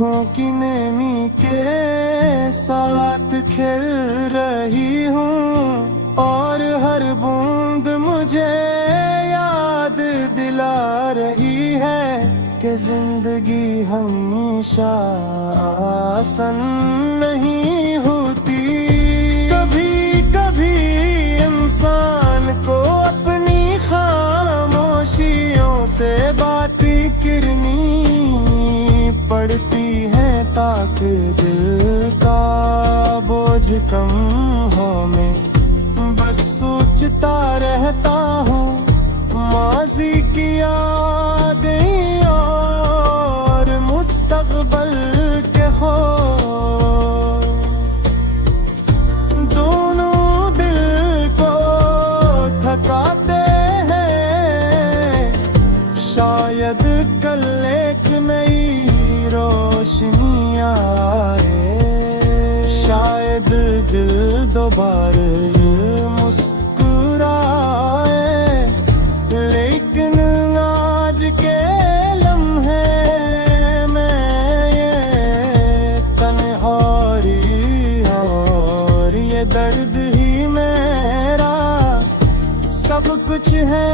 आँखों की नेमी के साथ खेल रही हूँ और हर बूंद मुझे याद दिला रही है कि जिंदगी हमेशा आसान नहीं होती। कभी कभी इंसान को अपनी खामोशियों से बातें करनी पड़ती है ताकि दिल का बोझ कम हो। मैं बस सोचता रहता हूँ माजी की यादें और मुस्तकबल के खौफ, दोनों दिल को थकाते हैं। शायद कल एक नई रोशनी आए, शायद दिल दोबारा मुस्कुराए, लेकिन आज के लम्हे में ये तन्हाई और ये दर्द ही मेरा सब कुछ है।